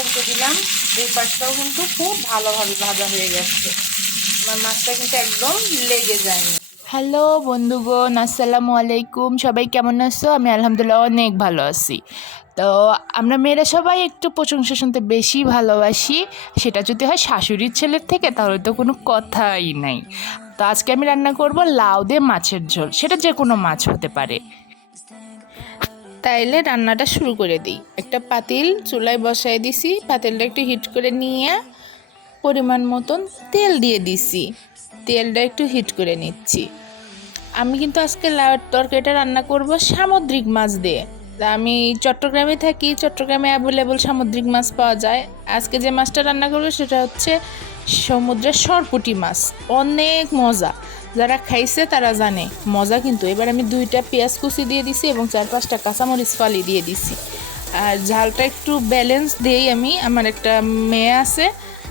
উল্টে দিলাম। এই পাশটাও কিন্তু খুব ভালোভাবে ভাজা হয়ে গেছে, আমার মাছটা কিন্তু একদম লেগে যায়নি। হ্যালো বন্ধুগণ, আসসালামু আলাইকুম। সবাই কেমন আছো? আমি আলহামদুলিল্লাহ অনেক ভালো আছি। তো আমরা মেয়েরা সবাই একটু প্রশংসা শুনতে বেশি ভালোবাসি, সেটা যদি হয় শাশুড়ির ছেলের থেকে তাহলে তো কোনো কথাই নাই। তো আজকে আমি রান্না করব লাউ দিয়ে মাছের ঝোল, সেটা যে কোনো মাছ হতে পারে। তাইলে রান্নাটা শুরু করে দিই। একটা পাতিল চুলায় বসাই দিছি, পাতিলটা একটু হিট করে নিয়ে পরিমাণ মতন তেল দিয়ে দিছি। তেলটা একটু হিট করে নিচ্ছি। আমি কিন্তু আজকে লাউয়ের তরকারিটা রান্না করব সামুদ্রিক মাছ দিয়ে। আমি চট্টগ্রামে থাকি, চট্টগ্রামে অ্যাভেলেবল সামুদ্রিক মাছ পাওয়া যায়। আজকে যে মাছটা রান্না করব সেটা হচ্ছে সমুদ্রের সরপুঁটি মাছ। অনেক মজা, যারা খাইছে তারা জানে মজা কিন্তু। এবার আমি 2টা পেঁয়াজ কুচি দিয়ে দিছি এবং 4-5টা কাঁচামরিচ ফালি দিয়ে দিছি। আর ঝালটা একটু ব্যালেন্স দিই আমি। আমার একটা মেয়ে আছে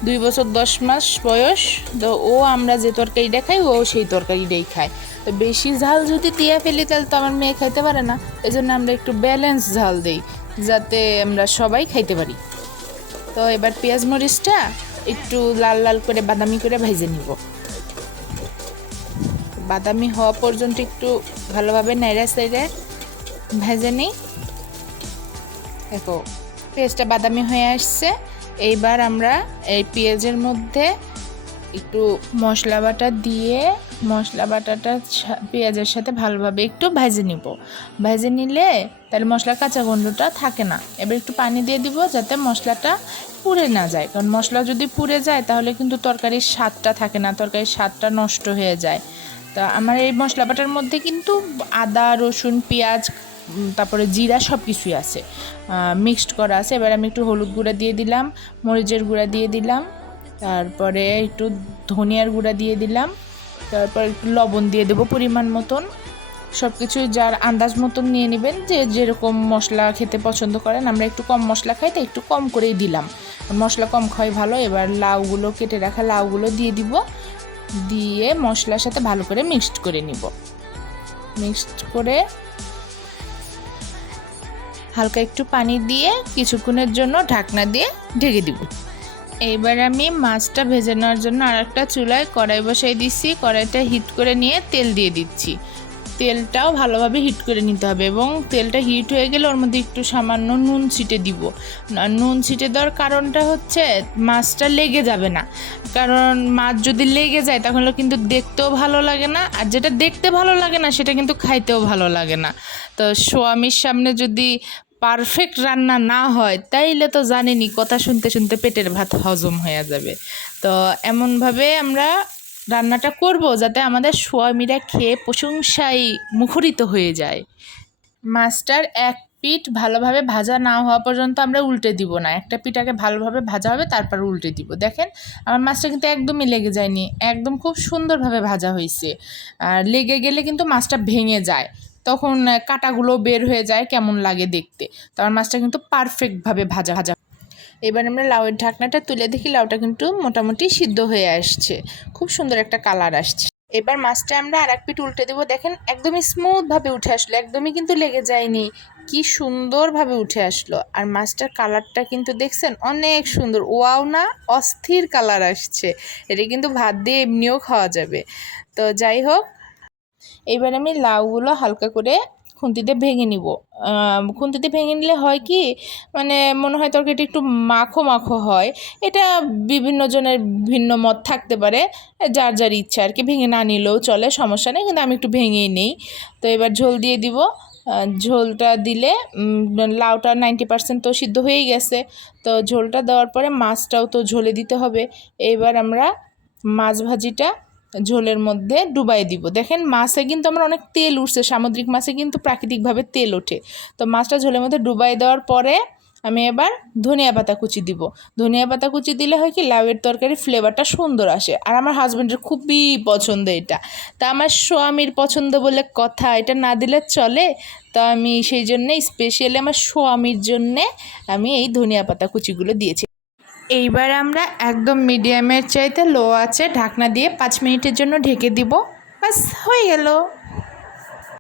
2 বছর 10 মাস বয়স, তো ও আমরা যে তরকারিটা খাই ও সেই তরকারিটাই খায়। তো বেশি ঝাল যদি দিয়ে ফেলি তাহলে তো আমার মেয়ে খাইতে পারে না, এই জন্য আমরা একটু ব্যালেন্স ঝাল দিই যাতে আমরা সবাই খাইতে পারি। তো এবার পেঁয়াজ মরিচটা একটু লাল লাল করে বাদামি করে ভেজে নিব। বাদামি হওয়া পর্যন্ত একটু ভালোভাবে নেড়ে চেড়ে ভেজে নিই। দেখো পেঁয়াজটা বাদামি হয়ে আসছে। এইবার আমরা এই পেঁয়াজের মধ্যে একটু মশলা বাটা দিয়ে মশলা বাটাটা পেঁয়াজের সাথে ভালোভাবে একটু ভেজে নিব। ভেজে নিলে তাহলে মশলার কাঁচা গন্ধটা থাকে না। এবার একটু পানি দিয়ে দিব যাতে মশলাটা পুড়ে না যায়, কারণ মশলা যদি পুড়ে যায় তাহলে কিন্তু তরকারির স্বাদটা থাকে না, তরকারির স্বাদটা নষ্ট হয়ে যায়। তা আমার এই মশলা বাটার মধ্যে কিন্তু আদা রসুন পেঁয়াজ তারপরে জিরা সব কিছুই আছে, মিক্সড করা আছে। এবার আমি একটু হলুদ গুঁড়া দিয়ে দিলাম, মরিচের গুঁড়া দিয়ে দিলাম, তারপরে একটু ধনিয়ার গুঁড়া দিয়ে দিলাম, তারপর একটু লবণ দিয়ে দেবো পরিমাণ মতন। সব কিছুই যার আন্দাজ মতন নিয়ে নেবেন, যে যেরকম মশলা খেতে পছন্দ করেন। আমরা একটু কম মশলা খাই, তাই একটু কম করেই দিলাম, মশলা কম খাওয়াই ভালো। এবার লাউগুলো কেটে রাখা লাউগুলো দিয়ে দিব, দিয়ে মশলার সাথে ভালো করে মিক্সড করে নিব। মিক্সড করে হালকা একটু পানি দিয়ে কিছুক্ষণের জন্য ঢাকনা দিয়ে ঢেকে দিব। এইবার আমি মাছটা ভেজে নেওয়ার জন্য আরেকটা চুলায় কড়াই বসাই দিচ্ছি। কড়াইটা হিট করে নিয়ে তেল দিয়ে দিচ্ছি। তেলটাও ভালোভাবে হিট করে নিতে হবে এবং তেলটা হিট হয়ে গেলে ওর মধ্যে একটু সামান্য নুন ছিটে দিব। নুন ছিটে দেওয়ার কারণটা হচ্ছে মাছটা লেগে যাবে না, কারণ মাছ যদি লেগে যায় তাহলে কিন্তু দেখতেও ভালো লাগে না, আর যেটা দেখতে ভালো লাগে না সেটা কিন্তু খাইতেও ভালো লাগে না। তো স্বামীর সামনে যদি পারফেক্ট রান্না না হয় তাইলে তো জানেনি, কথা শুনতে শুনতে পেটের ভাত হজম হয়ে যাবে। তো এমনভাবে আমরা রান্নাটা করব যাতে আমাদের স্বামীরা খেয়ে প্রশংসায় মুখরিত হয়ে যায়। মাছটার এক পিঠ ভালোভাবে ভাজা না হওয়া পর্যন্ত আমরা উল্টে দিব না। একটা পিঠ আগে ভালোভাবে ভাজা হবে, তারপর উল্টে দিব। দেখেন আমার মাছটা কিন্তু একদমই লেগে যায়নি, একদম খুব সুন্দরভাবে ভাজা হয়েছে। আর লেগে গেলে কিন্তু মাছটা ভেঙে যায়, তখন কাঁটাগুলো বের হয়ে যায়, কেমন লাগে দেখতে। তো আমার মাছটা কিন্তু পারফেক্টভাবে ভাজা ভাজা। এবার আমরা লাউয়ের ঢাকনাটা তুলে দেখি লাউটা কিন্তু মোটামুটি সিদ্ধ হয়ে আসছে, খুব সুন্দর একটা কালার আসছে। এবার মাছটা আমরা আর এক পিঠ উল্টে দেবো। দেখেন একদমই স্মুথভাবে উঠে আসলো, একদমই কিন্তু লেগে যায়নি, কি সুন্দরভাবে উঠে আসলো। আর মাছটার কালারটা কিন্তু দেখছেন অনেক সুন্দর, ওয়াও না, অস্থির কালার আসছে। এটা কিন্তু ভাত দিয়ে এমনিও খাওয়া যাবে। তো যাই হোক, এইবার আমি লাউগুলো হালকা করে খুন্তিতে ভেঙে নিব। খুন্তিতে ভেঙে নিলে হয় কি, মানে মনে হয় তরকারিটা একটু মাখো মাখো হয়। এটা বিভিন্ন জনের ভিন্ন মত থাকতে পারে, যার যার ইচ্ছা আর কি, ভেঙে না নিলেও চলে, সমস্যা নেই, কিন্তু আমি একটু ভেঙেই নেই। তো এবার ঝোল দিয়ে দিব। ঝোলটা দিলে লাউটা 90% তো সিদ্ধ হয়েই গেছে। তো ঝোলটা দেওয়ার পরে মাছটাও তো ঝোলে দিতে হবে। এইবার আমরা মাছ ভাজিটা ঝোলের মধ্যে ডুবাই দিব। দেখেন মাছে কিন্তু আমার অনেক তেল উঠছে, সামুদ্রিক মাছে কিন্তু প্রাকৃতিকভাবে তেল ওঠে। তো মাছটা ঝোলের মধ্যে ডুবাই দেওয়ার পরে আমি এবার ধনিয়া পাতা কুচি দিব। ধনিয়া পাতা কুচি দিলে হয় কি লাউয়ের তরকারি ফ্লেভারটা সুন্দর আসে, আর আমার হাজব্যান্ডের খুবই পছন্দ এটা। তা আমার স্বামীর পছন্দ বলে কথা, এটা না দিলে চলে। তো আমি সেই জন্যে স্পেশালি আমার স্বামীর জন্যে আমি এই ধনিয়া পাতা কুচিগুলো দিয়েছি। এইবার আমরা একদম মিডিয়ামের চাইতে লো আছে ঢাকনা দিয়ে 5 মিনিটের জন্য ঢেকে দিব। বাস হয়ে গেল।